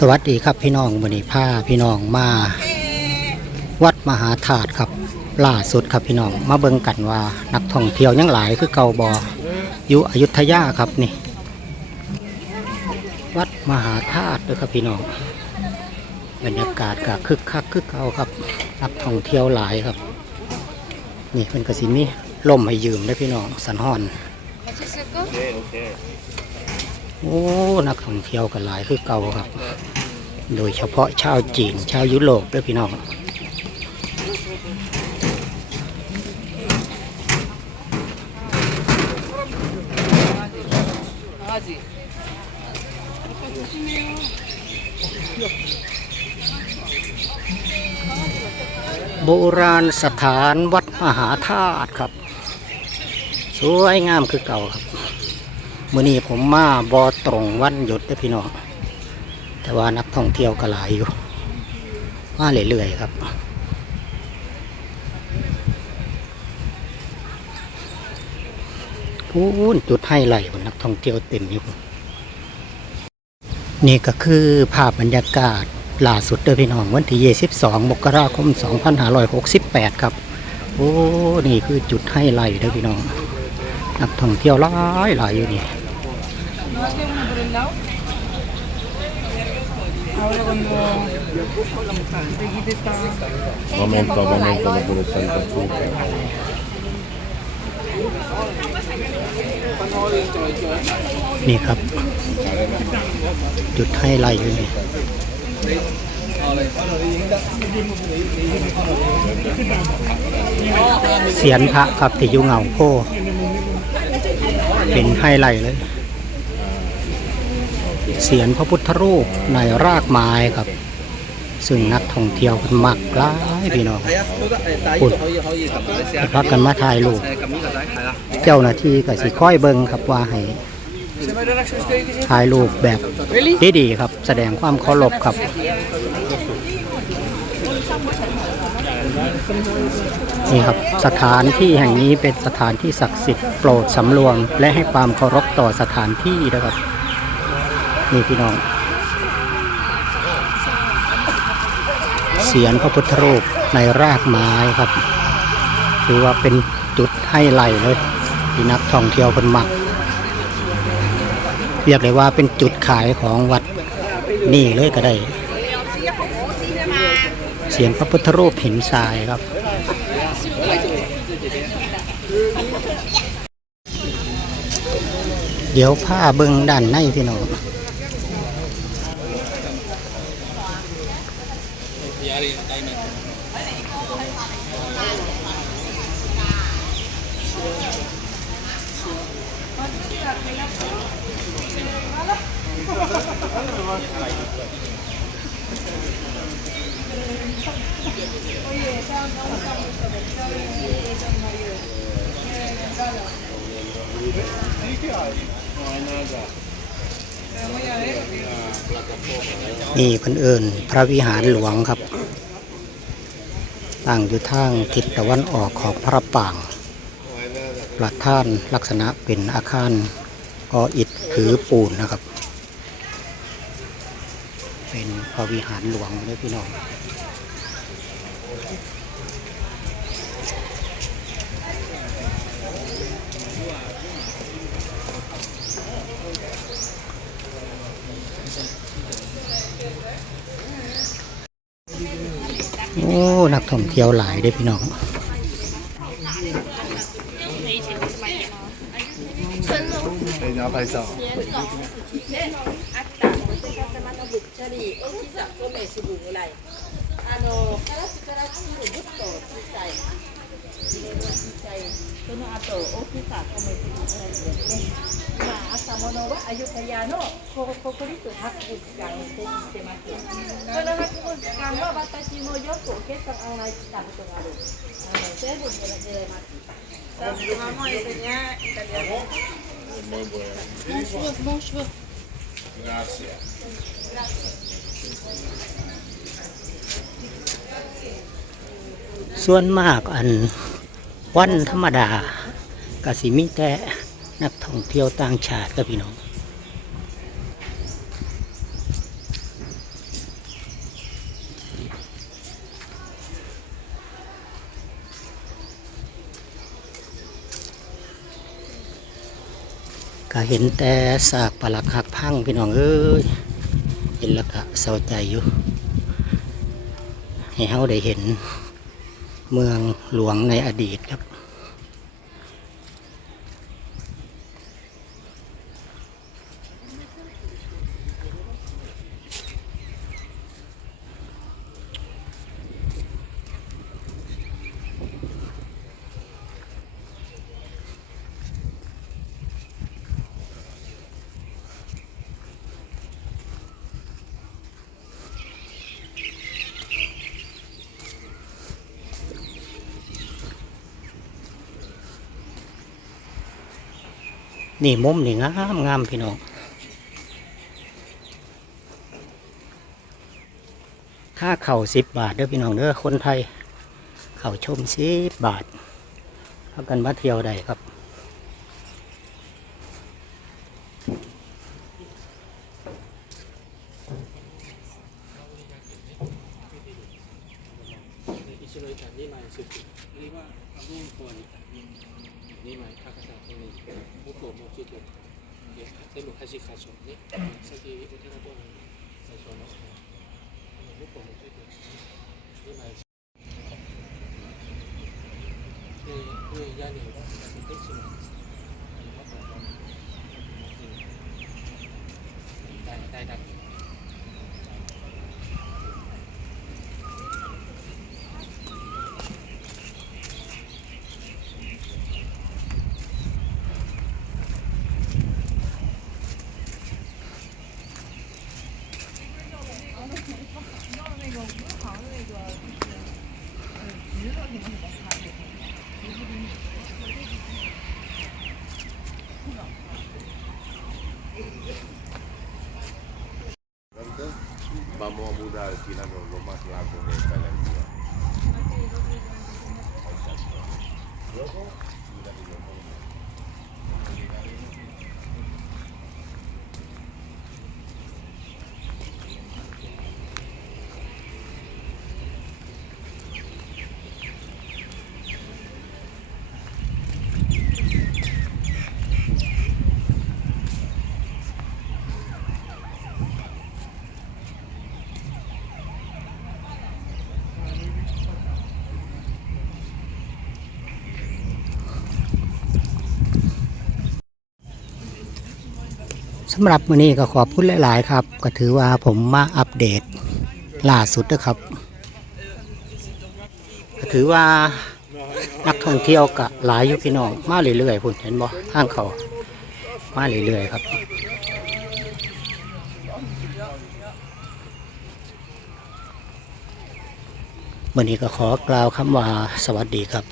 สวัสดีครับพี่น้องวันนี้พาพี่น้องมาวัดมหาธาตุครับล่าสุดครับพี่น้องมาเบิ่งกันว่านักท่องเที่ยวยังหลายคือเก่าบออยู่อยุธยาครับนี่ วัดมหาธาตุเด้อครับพี่น้องบรรยากาศก็คึกคักคึกเก่าครับ นักท่องเที่ยวหลายครับ นี่เป็นกระสิมีล่มให้ยืมได้พี่น้องสันหอน โอ้นักท่องเที่ยวกันหลายคือเก่าครับ โดยเฉพาะชาวจีนชาวยุโรปด้วยพี่น้องโบราณสถานวัดมหาธาตุครับ สวยงามคือเก่าครับ มื่อนี้ผมมาบอตรงวันหยุดด้อพี่น้องแต่ว่านักท่องเที่ยวก็หลายอยู่มาเรื่อยๆครับ พูนจุดให้ไหลนักท่องเที่ยวเต็มอยู่นี่ก็คือภาพบรรยากาศล่าสุดเด้อพี่น้องวันที่22มกราคม 2568 ครับโอ้ นี่คือจุดให้ไหลเด้อพี่น้อง นักท่องเที่ยวหลายหลายอยู่นี่ Momento, momento, la producción de azúcar. นี่ครับจุดให้ไลท์อยู่นี่เสียนพระครับที่อยู่เหงาโพเป็นไฮไลท์เลย เสียนพระพุทธรูปในรากไม้ครับ ซึ่งนักท่องเที่ยวกันมักหลายพี่น้องปุ่นพักกันมาถ่ายรูปเจ้าหน้าที่ก็สิค่อยเบิ่งครับว่าให้ถ่ายรูปแบบดีๆครับ แสดงความเคารพครับนี่ครับสถานที่แห่งนี้เป็นสถานที่ศักดิ์สิทธิ์โปรดสำรวม และให้ความเคารพต่อสถานที่นะครับ นี่พี่น้องเสียนพระพุทธรูปในรากไม้ครับ ถือว่าเป็นจุดให้ไหลเลยที่นักท่องเที่ยวคนมัก เรียกเลยว่าเป็นจุดขายของวัดนี่เลยก็ได้เสียงพระพุทธรูปหินทรายครับ เดี๋ยวผ้าเบิงด้านในพี่น้อง นี่เพิ่นเอิญพระวิหารหลวงครับ ตั้งอยู่ทางทิศตะวันออกของพระปางประท่านลักษณะเป็นอาคารกออิฐผือปูนนะครับ เป็นพระวิหารหลวงเลยพี่น้อง โอ้ นักท่องเที่ยวหลายเด้อพี่น้อง 可以拿拍照。チャリ大きさ5名四分ぐらいあ โมโนวะอายุทยาโนโคโคริสุทักบุกังคุเซมาเกะก็แล้วก็คุณการว่าวัตจิโมโยโกเกสังอังไลตังตัวรุเซบุเจเจมาติเราทำอิตาเลียน muy buena. Bonjour, bonjour. Gracias. ส่วนมากอันวันธรรมดากสิมิแต่ นักท่องเที่ยวต่างชาติกับพี่น้องก็เห็นแต่สากปลักหักพังพี่น้องเอ้ยเห็นแล้วก็เศร้าใจอยู่ ให้เฮาได้เห็นเมืองหลวงในอดีตครับ นี่มุมนี่งามงามพี่น้องค่าเข่าสิบบาทเด้อพี่น้องเด้อคนไทย เข่าชมสิบบาทพากันมาเที่ยวได้ครับ ชิโรสันนี่มาสุดนี่ว่าทำรูปตันี่นี่มาคาคาซาตรงนี้มุกโกโมจิโกเดี๋ยวนด้หมดฮัชิคาชมนี่สักทีอุทิศตัวนี้คาชมมุกโกโมจิโกนี่มาคือคือยยานีว่ยมันได้ชิมได้ได้ดัง Vamos a mudar, tirarnos lo más largo de esta lengua. สำหรับมื้อนี้ก็ขอบคุณหลาย ๆ ครับ ก็ถือว่าผมมาอัปเดตล่าสุดนะครับ ก็ถือว่านักท่องเที่ยวก็หลายอยู่พี่น้องมาเรื่อยๆพุ่นเห็นบ่ทางเขามาเรื่อยๆครับวันนี้ก็ขอกล่าวคำว่าสวัสดีครับ